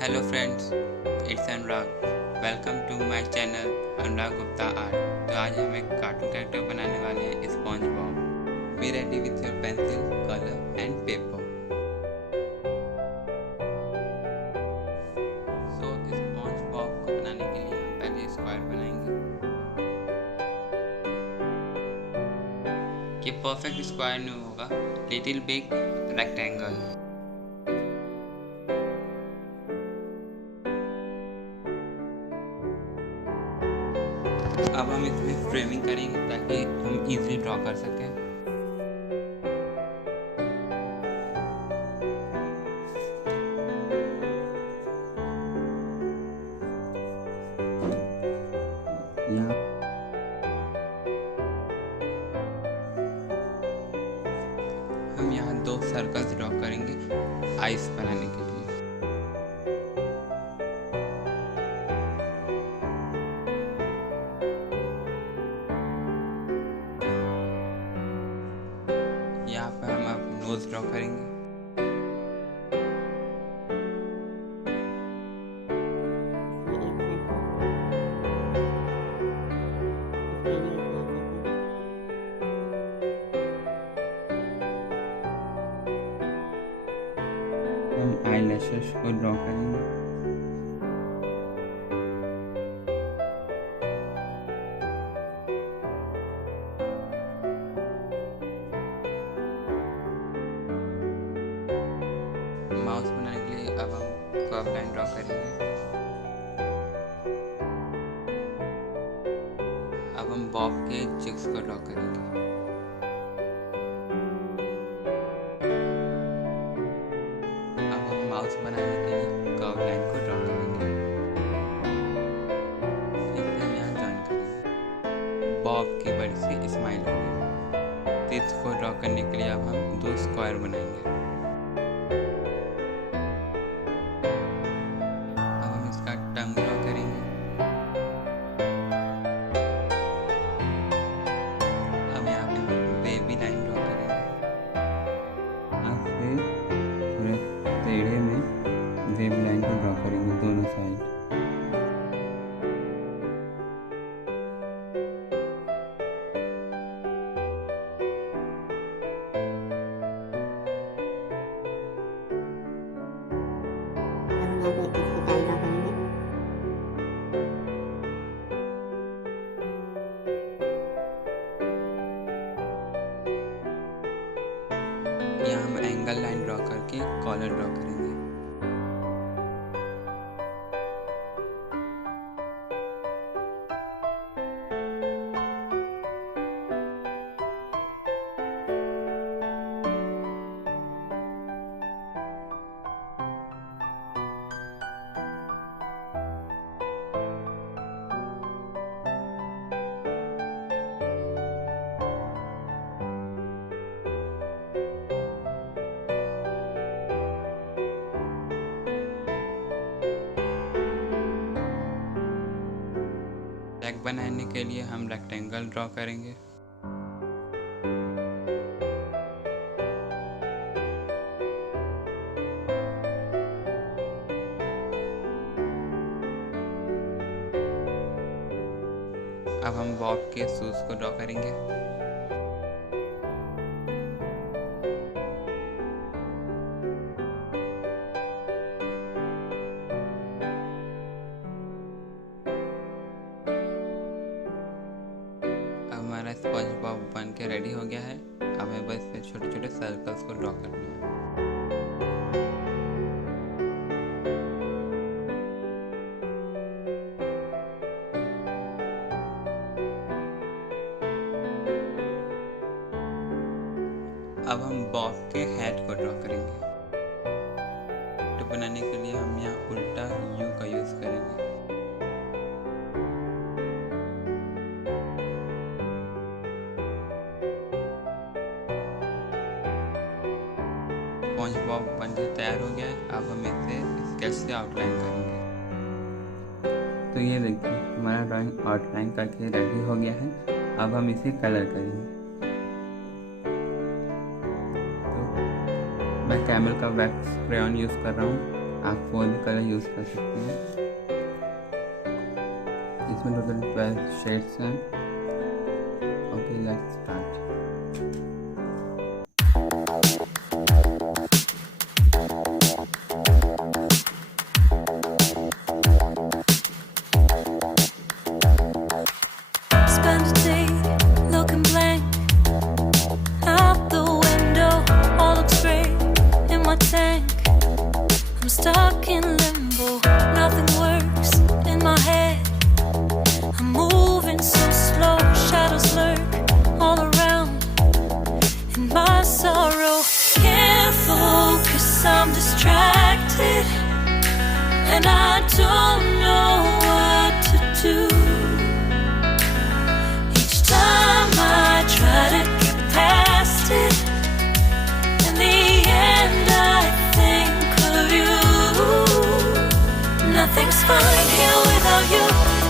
Hello friends, it's Anurag. Welcome to my channel Anurag Gupta art. तो आज हम एक कार्टून कैरेक्टर बनाने वाले हैं, SpongeBob. Be ready with your pencil, colour and paper. So SpongeBob को बनाने के लिए हम पहले स्क्वायर बनाएंगे। ये परफेक्ट स्क्वायर नहीं होगा, लिटिल बिग रेक्टेंगल। अब हम इसमें फ्रेमिंग करेंगे ताकि हम इजीली ड्रॉ कर सकें। हम यहाँ 2 सर्कल्स ड्रॉ करेंगे आइस बनाने के लिए। यहाँ पर हम अब नोज ड्रॉ करेंगे। हम आईलैशेस को ड्रॉ करेंगे। माउस बनाने के लिए अब हम कर्व लाइन ड्रॉ करेंगे। अब हम बॉब के चिक्स को ड्रॉ करेंगे। अब हम माउस बनाने के लिए कर्व लाइन को ड्रॉ करेंगे। इसे हम यहाँ जॉइन करेंगे। बॉब की बड़ी सी स्माइल होगी। टिप्स को ड्रॉ करने के लिए अब हम 2 स्क्वायर बनाएंगे। टंग ड्रॉ करेंगे। अब यहाँ पे बेबी लाइन ड्रॉ करेंगे। ऐसे थोड़े टेढ़े में बेबी लाइन को ड्रॉ करेंगे दोनों साइड। यहाँ हम एंगल लाइन ड्रॉ करके कॉलर ड्रॉ करेंगे। बनाने के लिए हम रेक्टेंगल ड्रॉ करेंगे। अब हम बॉब के शूज को ड्रॉ करेंगे। हमारा स्पंज बॉब बन के रेडी हो गया है। अब हमें बस इसमें छोटे छोटे सर्कल्स को ड्रॉ करना है। अब हम बॉब के हेड को ड्रॉ करेंगे। तो बनाने के लिए हम यहाँ उल्टा यू का यूज करेंगे। स्पॉन्ज बॉब बन के तैयार हो गया है। अब हम इसे स्केच से आउटलाइन करेंगे। तो ये देखिए हमारा ड्राइंग आउटलाइन करके रेडी हो गया है। अब हम इसे कलर करेंगे। तो मैं कैमल का वैक्स क्रेयॉन यूज़ कर रहा हूँ। आप कोई भी कलर यूज़ कर सकते हैं। इसमें टोटल 12 शेड्स हैं। Okay, let's start. Spend a day looking blank out the window, all looks great in my tank. I'm stuck in limbo, nothing works in my head. I'm moving so slow, shadows lurk all around in my sorrow. Can't focus, I'm distracted, and I don't know what to do. Each time I try to get past it, in the end I think of you. Nothing's fine here without you.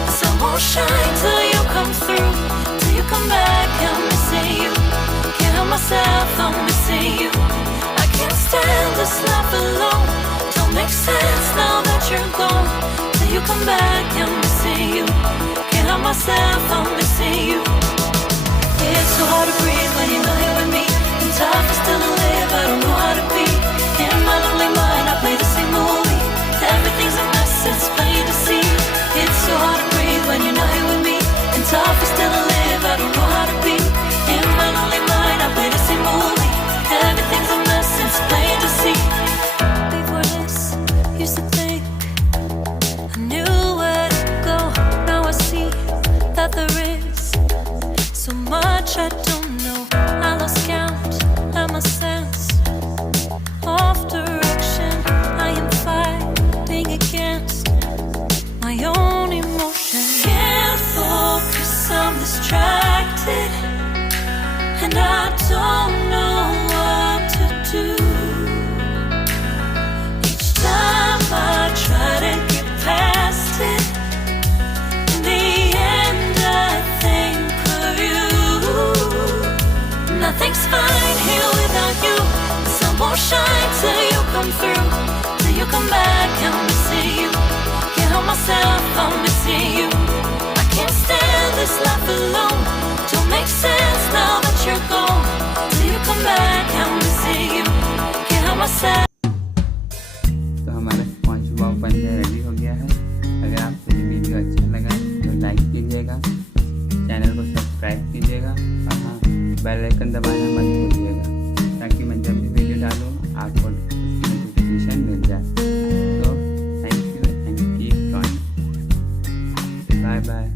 The sun won't shine till you come through, till you come back. I'm missing you. Can't help myself, I'm missing you. I can't stand this life alone. Don't make sense now that you're gone. Till you come back, I'm missing you. Can't help myself, I'm missing you. It's so hard to breathe when you're not here with me. And tough is still to live, I don't know how to be. In my lonely mind, I play the same movie. Everything's a mess, it's plain to see. It's so hard to breathe when you're not here with me. And tough is still to live, I don't know how to be. In my lonely mind, I play the same movie. Everything's a mess, it's plain to see. Before this, used to think I knew where to go. Now I see that there is so much I don't know. I lost count and my sense of direction. I am fighting against my own emotion. Can't focus, I'm distracted, and I don't know what to do. Each time I try to get past it, in the end I think of you. Nothing's fine here without you. The sun won't shine till you come through, till you come back. I'm missing you. Can't help myself, I'm missing you. I can't stand this life alone. Don't make sense now that you're gone. Till you come back, I'm missing you. Can't help myself. तो हमारा SpongeBob बनकर ready हो गया है। अगर आपको ये video अच्छा लगा तो लाइक कीजिएगा, चैनल को सब्सक्राइब कीजिएगा और हाँ, बेल आइकन दबाना मत भूलिएगा, ताकि मैं जब भी वीडियो डालूँ आपको नोटिफिकेशन मिल जाए। तो thank you and keep drawing. Bye bye.